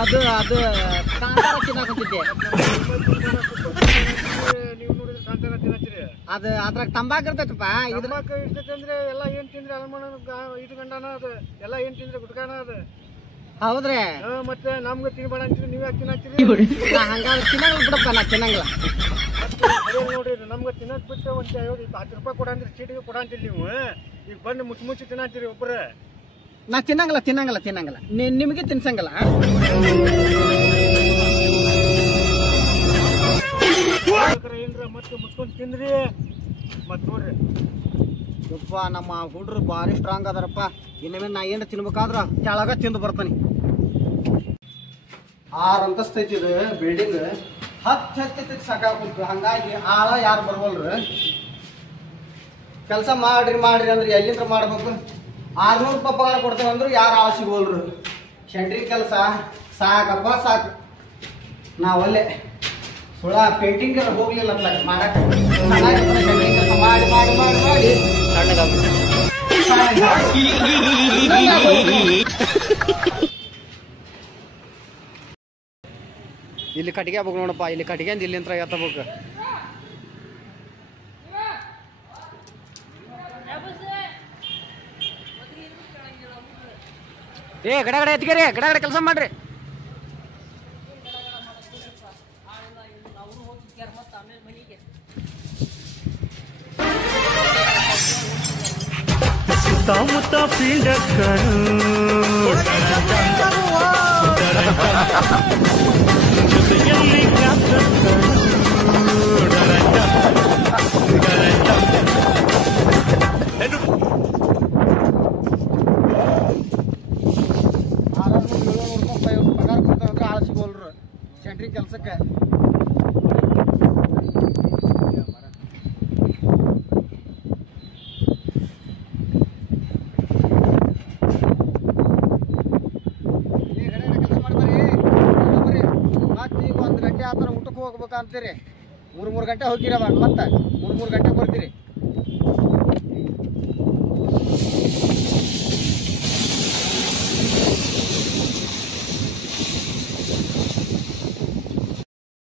ಅದು ಅದು ಕಾಂತಾರ ತಿನ್ನಕತ್ತಿದ್ದೆ. ನೀವು ನೋಡಿದ್ರೆ ಕಾಂತಾರ ತಿನ್ನತ್ತೀರಿ. ಅದು ಅದ್ರಾಗ ತಂಬಾಕು ಇರ್ತೈತಪ್ಪ. ತಂಬಾಕು ಇರ್ತೈತೆ ಅಂದ್ರೆ ಎಲ್ಲ ಏನ್ ತಿಂದ್ರೆ ಅಲಮಾನ ಇದು ಗಂಡನ ಅದು ಎಲ್ಲ ಏನ್ ತಿಂದ್ರೆ ಗುಟ್ಕಾನ ಅದು. ಹೌದ್ರಿ. ಮತ್ತೆ ನಮ್ಗೆ ತಿನ್ಬೇಡ ಅಂತೀರಿ, ನೀವ್ ಯಾಕೆ ತಿನ್ನತ್ತೀರಿ? ಹಂಗಾದ್ರೆ ತಿನ್ನಂಗಿಲ್ಲ ಬಿಡಪ್ಪ, ನಾ ತಿನ್ನಂಗಿಲ್ಲ. ನೋಡ್ರಿ ನಮ್ಗೆ ತಿನ್ನಕ್ ಬಿಟ್ಟು ಒಂದು 10 ರೂಪಾಯಿ ಕೊಡ ಅಂದ್ರೆ ಚೀಟಿಗೆ ಕೊಡ ಅಂತೀರಿ ನೀವು. ಈಗ ಬಂದು ಮುಚ್ಚಿ ತಿನ್ನತ್ತೀರಿ ಒಬ್ಬರೇ. ನಾ ತಿನ್ನಂಗಿಲ್ಲ. ನಿಮಗೆ ತಿನ್ಸಂಗಿಲ್ಲ. ಏನ್ರ ಮತ್ತೆ ಮುಚ್ಕೊಂಡ್ ತಿಂದ್ರಿ ಮತ್ ನೋಡ್ರಿ. ಯಪ್ಪ ನಮ್ಮ ಹುಡ್ರು ಭಾರಿ ಸ್ಟ್ರಾಂಗ್ ಅದಾರಪ್ಪ. ಇನ್ನೊಮ್ಮೆ ನಾ ಏನ್ ತಿನ್ಬೇಕಾದ್ರ ಕೆಳಗ ತಿಂದು ಬರ್ತಾನೆ. 6 ಅಂತಸ್ತು ಐತಿ ಇದು ಬಿಲ್ಡಿಂಗ್. 10 ಹತ್ತೈತಿ ಸಾಕಾಗ್ಬಿಟ್ಟು. ಹಂಗಾಗಿ ಆಳ ಯಾರು ಬರ್ವಲ್ರು. ಕೆಲಸ ಮಾಡ್ರಿ ಅಂದ್ರೆ ಎಲ್ಲಿಂದ ಮಾಡ್ಬೇಕು? 600 ರೂಪಾಯಿ ಪಗಾರ ಕೊಡ್ತೇವೆ ಅಂದ್ರು ಯಾರು ಆಳ ಸಿಗೋಲ್ರು. ಸೆಂಟ್ರಿಂಗ್ ಕೆಲಸ ಸಾಕಪ್ಪ ಸಾಕು. ನಾವಲ್ಲೇ ಸುಳ ಪೇಂಟಿಂಗ್ ಹೋಗ್ಲಿಲ್ಲ ಮಾಡಕ್. ಸೆಂಟ್ರಿಂಗ್ ಕೆಲಸ ಮಾಡಿ ಇಲ್ಲಿ ಕಟ್ಟಿಗೆ ಆಗ್ಬೇಕು ನೋಡಪ್ಪ. ಇಲ್ಲಿ ಕಟ್ಟಿಗೆ ಇಲ್ಲಿ ಅಂತ ಎತ್ತಬೇಕು. ಗಡ ಎತ್ಗಿರಿ, ಗಡ ಕೆಲಸ ಮಾಡ್ರಿ. ಸುತ್ತಮುತ್ತ ಫೀಲ್ಡ್ ಜೊತೆಯಲ್ಲಿ ಪಗಾರ ಕೊಡ್ತಾರಂದ್ರೆ ಆಳ ಸಿಗೋಲ್ರು ಸೆಂಟ್ರಿಂಗ್ ಕೆಲ್ಸಕ್ಕೆ. ಮತ್ತೆ ಈಗ 1 ಗಂಟೆ ಆ ಥರ ಊಟಕ್ಕೆ ಹೋಗ್ಬೇಕಂತೀರಿ. 3 ಗಂಟೆ ಹೋಗಿರವ, ಮತ್ತೆ 3 ಗಂಟೆ ಬರ್ತೀರಿ.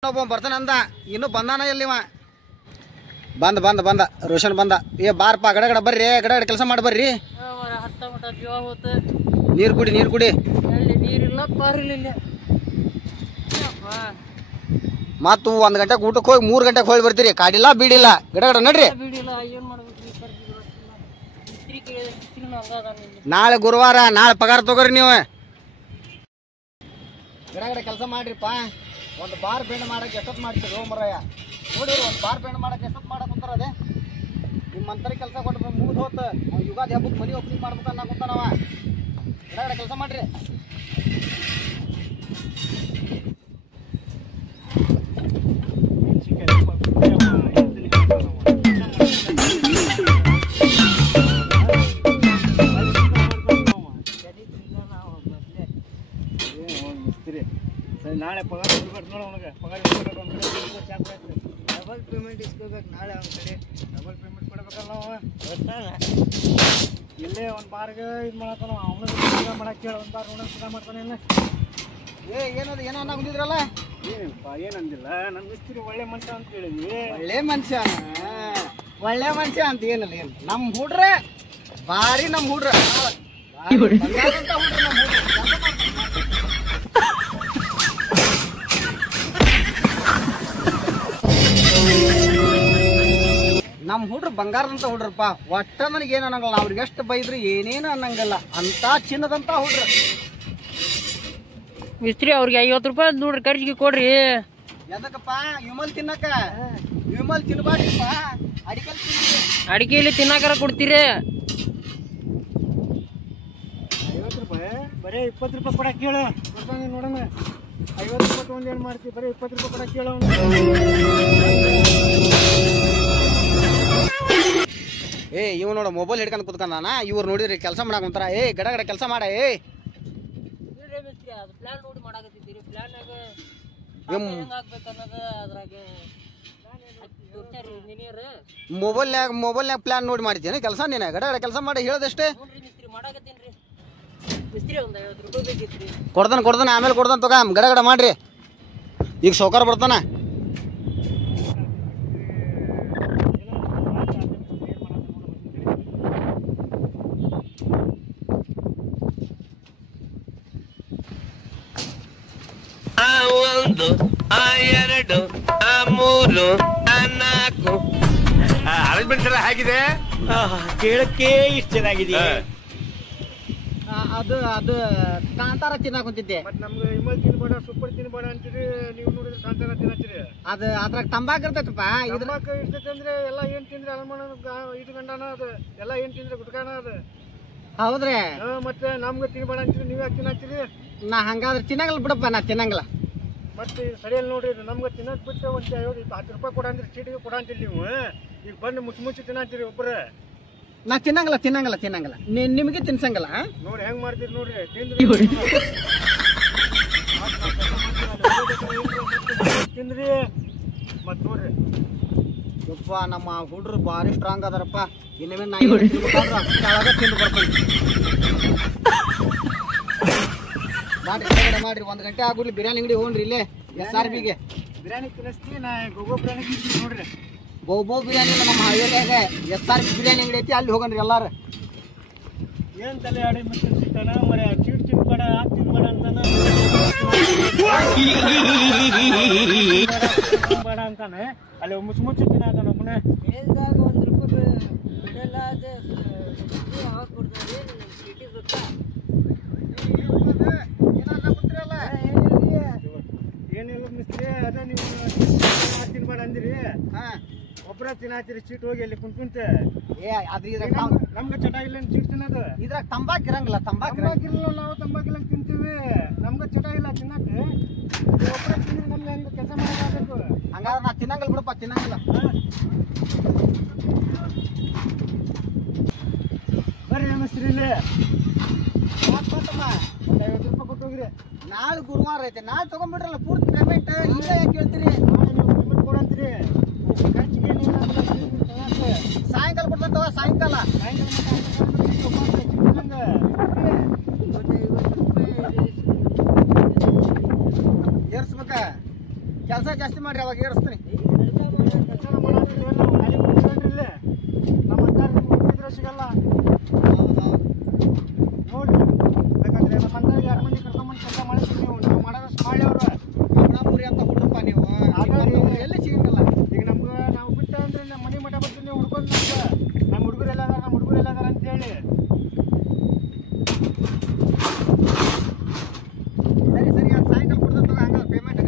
ಒಬ್ಬ ಬರ್ತಾನೆ ಅಂದ, ಇನ್ನೂ ಬಂದಾನ ಎಲ್ಲಿವ? ಬಂದ ರೋಷನ್ ಬಂದ. ಏ ಬಾರಪ್ಪ, ಗಡ ಬರ್ರಿ, ಗಡ ಕೆಲಸ ಮಾಡಿ ಬರ್ರಿ. ನೀರು ಕುಡಿ. ಮತ್ತು 1 ಗಂಟೆಗೆ ಊಟಕ್ಕೆ ಹೋಗಿ 3 ಗಂಟೆಗೆ ಹೋಗಿ ಬರ್ತೀರಿ. ಕಾಡಿಲ್ಲ ಬೀಡಿಲ್ಲ, ಗಡ ನಡ್ರಿ. ನಾಳೆ ಗುರುವಾರ, ನಾಳೆ ಪಗಾರ ತಗೋರಿ ನೀವು. ಗಡ ಕೆಲಸ ಮಾಡ್ರಿಪ್ಪ. ಒಂದು ಬಾರ್ ಬೆಂಡ್ ಮಾಡಕ್ಕೆ ಎಷ್ಟೊತ್ತು ಮಾಡ್ತೀರಿ ಮರಯ್ಯ? ನೋಡಿ, ಒಂದು ಬಾರ್ ಬೆಂಡ್ ಮಾಡಕ್ಕೆ ಎಷ್ಟೊತ್ತು ಮಾಡಕ್ಕೆ ಕುಂತಾರ? ಅದೇ ನಿಮ್ಮ ಮಂತ್ರಿ ಕೆಲಸ ಕೊಟ್ಟು ಮುಗಿದು ಹೋತ. ಯುಗಾದಿ ಹಬ್ಬಕ್ಕೆ ಮನೆ ಓಪನಿಂಗ್ ಮಾಡ್ಬೇಕು ಅನ್ನೋ ಕುಂತಾನವ. ಗಡ ಕೆಲಸ ಮಾಡ್ರಿ. ನಾಳೆ ಪಗಾರ ನೋಡ ಅವನಿಗೆ ಪಗಾರ ಡಬಲ್ ಪೇಮೆಂಟ್ ಇಸ್ಕೋಬೇಕು. ನಾಳೆ ಅವನ ಕಡೆ ಡಬಲ್ ಪೇಮೆಂಟ್ ಕೊಡ್ಬೇಕಲ್ಲ ನಾವು. ಇಲ್ಲೇ ಒಂದು ಬಾರ್ಗೆ ಇದು ಮಾಡತ್ತಾನ. ಅವನಿಗೆ ಮಾಡಕ್ಕೆ ಹೇಳಿ ಒಂದು ಬಾರ್ ನೋಡೋಣ ಮಾಡ್ತಾನೆ. ಇಲ್ಲ ಏನೋ ಅನ್ನೋದಿದ್ರಲ್ಲ? ಏನಪ್ಪ ಏನಂದಿಲ್ಲ. ನನ್ನ ಮಿಸ್ತ್ರಿ ಒಳ್ಳೆ ಮನುಷ್ಯ ಅಂತ ಹೇಳಿದ್ವಿ. ಒಳ್ಳೆ ಮನುಷ್ಯ ಅಂತ ಏನಲ್ಲ. ಏನು ನಮ್ಮ ಹುಡ್ರೆ ಭಾರಿ, ನಮ್ಮ ಹುಡ್ರ ನಮ್ಮ ಹುಡ್ರು ಬಂಗಾರದಂತ ಹುಡ್ರಪ್ಪ. ಒಟ್ಟ ನನಗೇನು ಅನ್ನಂಗಲ್ಲ. ಅವ್ರಿಗೆ ಎಷ್ಟು ಬೈದ್ರು ಏನೇನು ಅನ್ನಂಗಲ್ಲ. ಅಂತ ಚಿನ್ನದಂತ ಹುಡ್ರು. ಮಿಸ್ತ್ರಿ ಅವ್ರಿಗೆ 50 ರೂಪಾಯಿ ನೋಡ್ರಿ, ಖರ್ಚಿಗೆ ಕೊಡ್ರಿ. ಎದಕ್ಕಪ್ಪ? ವಿಮಲ್ ತಿನ್ನಕ. ವಿಮಲ್ ತಿನ್ಬಾರ್ದಪ್ಪ, ಅಡಿಕೆಯಲ್ಲಿ ತಿನ್ನಾಕರ ಕೊಡ್ತೀರಿ. 50 ರೂಪಾಯಿ ಬರೀ 20 ರೂಪಾಯಿ ಕೊಡಕ್ಕೆ ಹೇಳು. ನೋಡೋಣ 50 ರೂಪಾಯಿ ಒಂದು ಏನು ಮಾಡ್ತೀವಿ? ಬರೀ 20 ರೂಪಾಯಿ ಕೊಡಕ್ಕೆ ಹೇಳು. ಇವ್ ನೋಡ ಮೊಬೈಲ್ ಹಿಡ್ಕೊಂಡು ಕುತ್ಕೊಂಡಾನ. ಇವ್ರು ನೋಡಿದ್ರಿ ಕೆಲಸ ಮಾಡಕ್ ಕುಂತಾರ. ಗಡ ಕೆಲಸ ಮಾಡ. ಮೊಬೈಲ್ನಾಗ ಪ್ಲಾನ್ ನೋಡಿ ಮಾಡಿದ್ದೇನೆ ಕೆಲಸ. ನೀನು ಗಡ ಕೆಲಸ ಮಾಡಿ ಹೇಳದಷ್ಟೇ. ಕೊಡ್ತಾನೆ ಆಮೇಲೆ ಕೊಡ್ತಾನೆ ತಗ ಗಡ ಗಡ ಮಾಡ್ರಿ ಈಗ ಸೌಕಾರ ಬರ್ತಾನ ಅರೇಂಜ್ಮೆಂಟ್ಸ್ ಎಲ್ಲ ಹೇಗಿದೆ ಕೇಳಕ್ಕೆ ಇಷ್ಟ ಚೆನ್ನಾಗಿದೆ ಅದು ಅದು ಕಾಂತಾರ ತಿನ್ನಕ್ ಕುಂತಿದ್ದೆ ಮತ್ತೆ ನಮ್ಗೆ ಇಮಲ್ ತಿನ್ಬೇಡ ಸೂಪರ್ ತಿನ್ಬೇಡ ಅಂತೀರಿ ನೀವು ನೋಡಿದ್ರೆ ಕಾಂತಾರ ತಿನ್ನತ್ತೀರಿ ಅದು ಅದ್ರಾಗ ತಂಬಾಕ್ ಇರ್ತೈತಪ್ಪ ತಂಬಾಕು ಇರ್ತೈತೆ ಅಂದ್ರೆ ಎಲ್ಲ ಏನ್ ತಿಂದ್ರೆ ಅಲ್ಮಣ ಇಟ್ಕೊಂಡಾನ ಅದು ಎಲ್ಲ ಏನ್ ತಿಂದ್ರೆ ಗುಟ್ಕಾನ ಅದು ಹೌದ್ರಿ ಮತ್ತೆ ನಮ್ಗೆ ತಿನ್ಬೇಡ ಅಂತೀರಿ ನೀವ್ ಯಾಕೆ ತಿನ್ನತ್ತೀರಿ ನಾ ಹಂಗಾದ್ರೆ ತಿನ್ನಂಗಿಲ್ಲ ಬಿಡಪ್ಪ ನಾ ತಿನ್ನಂಗಿಲ್ಲ ಮತ್ತೆ ಸರಿಯಲ್ಲಿ ನೋಡ್ರಿ ನಮ್ಗೆ ತಿನ್ನೋದ್ ಬಿಟ್ಟು ಒಂದು 10 ರೂಪಾಯಿ ಕೊಡ ಅಂದ್ರೆ ಚೀಟಿಗೆ ಕೊಡ ಅಂತೀರಿ ನೀವು ಈಗ ಬಂದು ಮುಚ್ಚಿ ತಿನ್ನತ್ತೀರಿ ಒಬ್ಬರೇ ನಾ ತಿನ್ನಂಗಿಲ್ಲ ನಿಮಗೆ ತಿನ್ಸಂಗಿಲ್ಲ ನೋಡಿ ಹೆಂಗ್ ಮಾಡ್ತೀರಿ ನೋಡ್ರಿ ತಿಂದ್ರಿ ಮತ್ ನೋಡ್ರಿ ಯಪ್ಪ ನಮ್ಮ ಹುಡ್ರು ಭಾರಿ ಸ್ಟ್ರಾಂಗ್ ಅದಾರಪ್ಪ ಇನ್ನೊಮ್ಮೆ ನಾ ತಿಂದು ಬರ್ತೀನಿ ಮಾಡ್ರಿ 1 ಗಂಟೆ ಆಗ್ಬಿಡ್ಲಿ ಬಿರಿಯಾನಿ ಅಂಗಡಿ ಹೋಗ್ರಿ ಇಲ್ಲೇ SRBಗೆ ಬಿರಿಯಾನಿ ತಿನ್ನಿಸ್ತಿ ನಾ ಗೋಗೋ ಬಿರಿಯಾನಿ ತಿನ್ನಿಸ್ತಿ ನೋಡ್ರಿ ಬೋಬೋ ಬಿರಿಯಾನಿ ನಮ್ಮ ಹೈವೇದಾಗ SRB ಬಿರಿಯಾನಿ ಅಂಗಡಿ ಐತಿ ಅಲ್ಲಿ ಹೋಗನ್ರಿ ಎಲ್ಲಾರು ಏನ್ ತಲೆ ಆಡಿ ಮತ್ತೆ ಸಿಗ್ತಾನ ಮರೆ ಚೀಟ್ ತಿನ್ಬೇಡ ತಿನ್ಬೇಡ ಅಂತಾನ ಬೇಡ ಅಂತಾನೆ ಅಲ್ಲಿ ಮುಚ್ಚಿ ತಿನ್ನಾತಾನ ಒಬ್ಬನೇ ಹೇಳ್ದಾಗ 1 ರೂಪಾಯಿ ಬಿಡಲ್ಲ ಅದೇ ಯಾವಾಗ ಕೊಡ್ತಾರೆ ಸಿಟಿ ಗೊತ್ತಾ ಏನಿಲ್ಲ ಮಿಸ್ತ್ರಿ ಅದ ನೀವು ತಿನ್ಬೇಡ ಅಂದಿರಿ ಒಬ್ಬರ ತಿನ್ನಾತಿರಿ ಚೀಟ್ ಹೋಗಿ ಅಲ್ಲಿ ಕುಂತ ನಮ್ಗೆ ಚಟ ಇಲ್ಲ ಚೀಟ್ ತಿನ್ನೋದು ಇದ್ರಾಗ ತಂಬಾಕ್ ಇರಂಗಿಲ್ಲ ತಂಬಾಕಿಲ್ಲ ನಾವು ತಂಬಾಕಿಲ್ಲ ತಿಂತೀವಿ ನಮ್ಗೆ ಚಟ ಇಲ್ಲ ತಿನ್ನಕ್ಕೆ ಒಬ್ಬರ ತಿಂದ್ರೆ ನಮ್ಗೆ ಹೆಂಗೆ ಕೆಲಸ ಮಾಡೋದಾಗಬೇಕು ಹಂಗಾದ್ರೆ ನಾ ತಿನ್ನಂಗಿಲ್ಲ ಬಿಡಪ್ಪ ತಿನ್ನಂಗಿಲ್ಲ ಬರ್ರಿ ಮಿಸ್ತ್ರಿ ಇಲ್ಲಿ 50 ರೂಪಾಯಿ ಕೊಟ್ಟು ಹೋಗ್ರಿ ನಾಳೆ ಗುರುವಾರ ಐತೆ ನಾಳೆ ತಗೊಂಡ್ಬಿಟ್ರಲ್ಲ ಪೂರ್ತಿ ಪೇಮೆಂಟ್ ಈಗ ಯಾಕೆ ಹೇಳ್ತೀರಿ ಪೇಮೆಂಟ್ ಕೊಡಂತ್ರಿ ಖರ್ಚಿಗೆ ಸಾಯಂಕಾಲ ಕೊಡ್ತಾವ ಸಾಯಂಕಾಲ ಏರ್ಸ್ಬೇಕ ಕೆಲಸ ಜಾಸ್ತಿ ಮಾಡ್ರಿ ಅವಾಗ ಏರಿಸ್ತೀನಿ ಸಿಗಲ್ಲ ನೋಡಿ ಬೇಕಂದ್ರೆ ನಮ್ಮಂತ 2 ಮಂದಿ ಕರ್ಕೊಂಡ್ಬಂದು ಕೆಲಸ ಮಾಡಿಸ್ತೀವಿ ನೀವು ಮಾಡೋದಷ್ಟು ಮಾಡಿ ಅವ್ರು ಪುರಿ ಅಂತ ಹುಡ್ರಪ್ಪ ನೀವು ಎಲ್ಲಿ ಸಿಗಂಗಿಲ್ಲ ಈಗ ನಮ್ಗೆ ನಾವು ಬಿಟ್ಟ ಅಂದ್ರೆ ನಮ್ಮ ಮನೆ ಮಠ ಬರ್ತೀವಿ ನೀವು ಹುಡ್ಕೊಂಡು ನಮ್ಮ ಹುಡುಗರು ಎಲ್ಲ ಅದಾರ ಅಂತ ಹೇಳಿ ಸರಿ ಅದು ಸಾಯಂಕಾಲ ಕೊಡ್ತಂತ ಹಂಗ ಪೇಮೆಂಟ್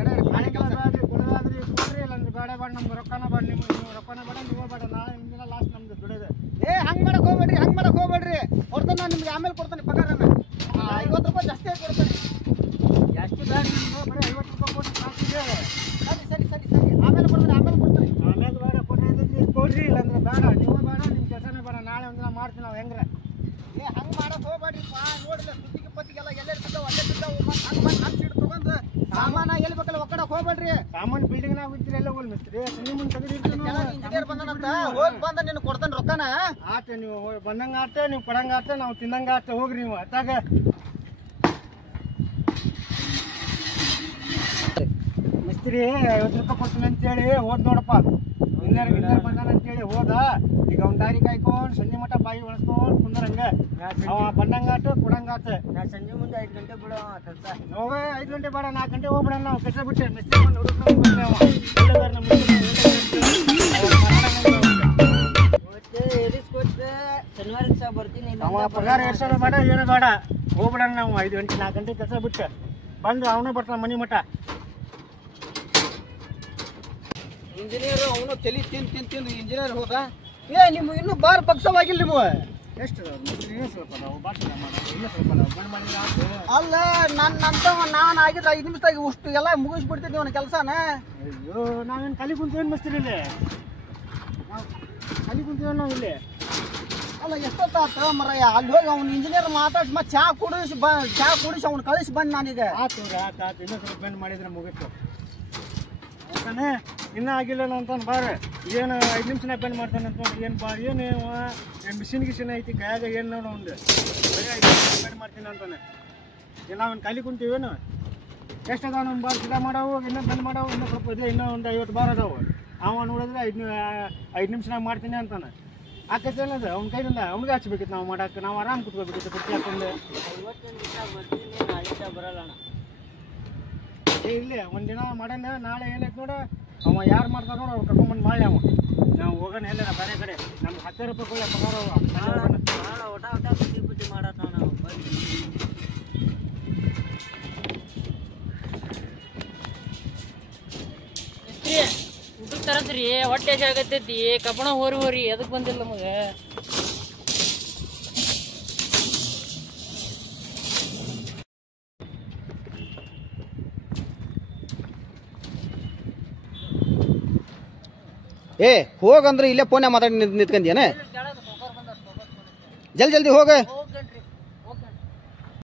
ಕೊಡೋದಾದ್ರಿ ಕೊಡ್ರಿ ಇಲ್ಲಾಂದ್ರೆ ಬೇಡ ನಮ್ಗೆ ರೊಕ್ಕನ ಬೇಡ ನೀವು ರೊಕ್ಕನ ಬೇಡ ನೀವು ಬೇಡ ನಾಳೆ ಹಿಂದಿನ ಲಾಸ್ಟ್ ನಮ್ದು ದುಡಿಯೋದು ಹಂಗ್ ಮಾಡಕ್ ಹೋಗ್ಬೇಡ್ರಿ ಕೊಡ್ತಾನೆ ನಾನು ನಿಮ್ಗೆ ಆಮೇಲೆ ಕೊಡ್ತಾನೆ ಪಗಾರನ 50 ರೂಪಾಯಿ ಜಾಸ್ತಿ ಕೊಡ್ತಾನೆ ಜಾಸ್ತಿ ಬೇಡ ನಿಮ್ಗೆ ಬರೀ 50 ರೂಪಾಯಿ ಕೊಟ್ಟು ಸಾಕಿದೆ ಸರಿ ಆಮೇಲೆ ಕೊಡ್ತಾನೆ ಆಮೇಲೆ ಬೇಡ ಕೊಡ್ರಿ ಇಲ್ಲಾಂದ್ರೆ ಬೇಡ ನೀವು ಬೇಡ ನಿಮ್ಮ ಕೆಲಸನೇ ಬೇಡ ನಾಳೆ ಒಂದಿನ ಮಾಡ್ತೀವಿ ನಾವು ಹೆಂಗ್ರೆ ಹಂಗ್ ಮಾಡಕ್ ಹೋಗ್ಬೇಡ್ರಿಪ್ಪ ನೋಡಿಲ್ಲ ಸುದ್ದಿಗೆ ಪತ್ತಿಗೆಲ್ಲ ಎಲ್ಲೆಲ್ಲಿ ಬಿದ್ದಾವ ಅಲ್ಲೇ ಬಿದ್ದಾವು ಹಂಗ್ ಬಂದು ಹಂಗ್ ಸೀಟ್ ತಗೊಂಡು ಸಾಮಾನ ಎಲ್ಲಿ ಬೇಕಲ್ಲ ಒಕ್ಕಡಕ್ ಹೋಗ್ಬೇಡ್ರಿ ಸಾಮಾನು ಬಿಲ್ಡಿಂಗ್ ನಾಗ ಹೋಗ್ತೀರಿ ಎಲ್ಲ ಹೋಗಿ ಮಿಸ್ತ್ರಿ ಸಂಜೆ ಮುಂದೆ ತೆಗೆದಿರ್ತೀವಿ ಇಂಜಿನಿಯರ್ ಬಂದನಂತ ಹೋಗಿ ಬಂದ ನಿನ್ ಕೊಡ್ತಾನೆ ರೊಕ್ಕನ ಆಟ ನೀವು ಬಂದಂಗ ಆಟ ನೀವು ಕೊಡಂಗ ಆಟ ನಾವು ತಿನ್ನಂಗ ಆಟ ಹೋಗ್ರಿ ನೀವು ಅತ್ತಾಗ ಮಿಸ್ತ್ರಿ 50 ರೂಪಾಯಿ ಕೊಡ್ತೀನಿ ಅಂತೇಳಿ ಹೋದ್ ನೋಡಪ್ಪ ವಿನ್ನರ್ ಬಂದಾನ ಅಂತೇಳಿ ಹೋದ ಈಗ ಅವ್ನ ದಾರಿ ಕಾಯ್ಕೊಂಡು ಸಂಜೆ ಮಠ ಬಾಯಿ ಒಳಸ್ಕೊಂಡು ಕುಂದ್ರಂಗ ಅವ ಬಂದಂಗಾಟ ಕೊಡಂಗಾಟ ನಾ ಸಂಜೆ ಮುಂದೆ 5 ಗಂಟೆ ಬಿಡೋ ಕೆಲಸ ಹೋಗೇ 5 ಗಂಟೆ ಬೇಡ 4 ಗಂಟೆ ಹೋಗ್ಬಿಡ ನಾವು ಕೆಲಸ ಬಿಟ್ಟೆ ಮಿಸ್ತ್ರಿ ಬಂದು ಶನಿವಾರ ಸಹ ಬರ್ತೀನಿ ಪಗಾರ ಏರ್ಸೋದು ಬೇಡ ಏನು ಬೇಡ ಹೋಗ್ಬಿಡ ನಾವು 5 ಗಂಟೆ 4 ಗಂಟೆ ಕೆಲಸ ಬಿಟ್ಟೆ ಬಂದು ಅವನೇ ಬರ್ತಾನ ಮನೆ ಮಠ ಇಂಜಿನಿಯರ್ ಅವನು ತಲೆ ತಿಂದು ಇಂಜಿನಿಯರ್ ಹೋದ ನಿಮ್ಮ ಇನ್ನೂ ಬಾರ್ ಪಕ್ಷವಾಗಿಲ್ಲ ನೀವು ಎಷ್ಟು ಸ್ವಲ್ಪ ನಾವು ಭಾಷಣ ಮಾಡೋದು ಇನ್ನೂ ಸ್ವಲ್ಪ ನಾವು ಬಂದ್ ಮಾಡಿದ್ರೆ ಅಲ್ಲ ನಾನು ಆಗಿದ್ರೆ 5 ನಿಮಿಷದಾಗ ಅಷ್ಟು ಎಲ್ಲ ಮುಗಿಸ್ಬಿಡ್ತಿದ್ವಿ ಅವನ ಕೆಲಸನ ಅಯ್ಯೋ ನಾವೇನು ಕಲಿ ಕುಂತೀವೇನು ಮಸ್ತಿರಿ ಇಲ್ಲಿ ಕಲಿ ಕುಂತೀವಿ ನಾವು ಇಲ್ಲಿ ಅಲ್ಲ ಎಷ್ಟೊತ್ತಾತ ಮರಯ್ಯ ಅಲ್ಲಿ ಹೋಗಿ ಅವ್ನು ಇಂಜಿನಿಯರ್ ಮಾತಾಡ್ಸಿ ಮತ್ತೆ ಚಾ ಕುಡಿಸಿ ಅವ್ನು ಕಳಿಸಿ ಬಂದು ನಾನೀಗ ಆತು ಇನ್ನೂ ಸ್ವಲ್ಪ ಬಂದ್ ಮಾಡಿದ್ರೆ ಮುಗೀತು ಯಾಕಂದ್ರೆ ಇನ್ನೂ ಆಗಿಲ್ಲ ಅಂತಾನೆ ಬಾರ ಏನು 5 ನಿಮಿಷನಾಗ ಬಂದ್ ಮಾಡ್ತಾನೆ ಅಂತ ನೋಡಿ. ಏನು ಮಿಷಿನ್ ಗಿಷಿನ್ ಐತಿ ಕೈಯಾಗ ಏನು ನೋಡು ಒಂದು ಬರೀ 5 ನಿಮಿಷ ಬಂದ್ ಮಾಡ್ತೀನಿ ಅಂತಾನೆ. ನಾವು ಅವ್ನು ಖಾಲಿ ಕುಂತೀವೇನು? ಎಷ್ಟು ಅದಾವ ನಮ್ಮ ಬಾರ್ ಗಿಡ ಮಾಡವು, ಇನ್ನೂ ಬಂದ್ ಮಾಡವು, ಇನ್ನೂ ಸ್ವಲ್ಪ ಇದೆ, ಇನ್ನೂ ಒಂದು 50 ಬಾರ್ ಅದಾವು. ಅವ ನೋಡಿದ್ರೆ 5 ನಿಮಿಷನಾಗ ಮಾಡ್ತೀನಿ ಅಂತಾನೆ. ಆಕೈತೆ ಏನದು ಅವ್ನ ಕೈದಿಂದ ಅವ್ನಿಗೆ ಹಚ್ಬೇಕಿತ್ತು ನಾವು ಮಾಡಕ್ಕೆ. ನಾವು ಆರಾಮ್ ಕುತ್ಕೋಬೇಕಿತ್ತು ಕುರ್ಚಿ ಹಾಕೊಂಡು. ಇವತ್ತಿನ ದಿವಸ ಬರ್ತೀನಿ, ನಾಳೆ ಬರಲ್ಲ ಅಣ್ಣ. ಇಲ್ಲಿ ಒಂದಿನ ಮಾಡೋಣ, ನಾಳೆ ಏನೈತೆ ನೋಡು ಅವ ಯಾರು ಮಾಡ್ತಾರ ನೋಡು ಅವ್ರು ಕರ್ಕೊಂಡ್ಬಂದು ಮಾಡಿ ಅವ ನಾವು ಹೋಗೋಣ ಎಲ್ಲ ಬೇರೆ ಕಡೆ. ನಮ್ಗೆ 10 ರೂಪಾಯಿ ಕೊಡಿ ಪಗಾರ ಅವ. ನಾಳೆ ಊಟ ಬುದ್ಧಿ ಮಾಡತ್ತ ನಾವು ಬರ್ರಿ. ಊಟಕ್ಕೆ ತರತ್ರಿ ಹೊಟ್ಟೆ ಆಗತ್ತೈತಿ. ಕಬ್ಬಣ ಹೋರಿ ಎದಕ್ ಬಂದಿಲ್ಲ ನಮಗೆ. ಏ ಹೋಗಂದ್ರೆ ಇಲ್ಲೇ ಫೋನ್ಯಾಗ ಮಾತಾಡಿ ನಿಂತ್ಕೊಂಡ್ಯಾನೆ. ಜಲ್ದಿ ಹೋಗ. ಹೋಗ್ರಿ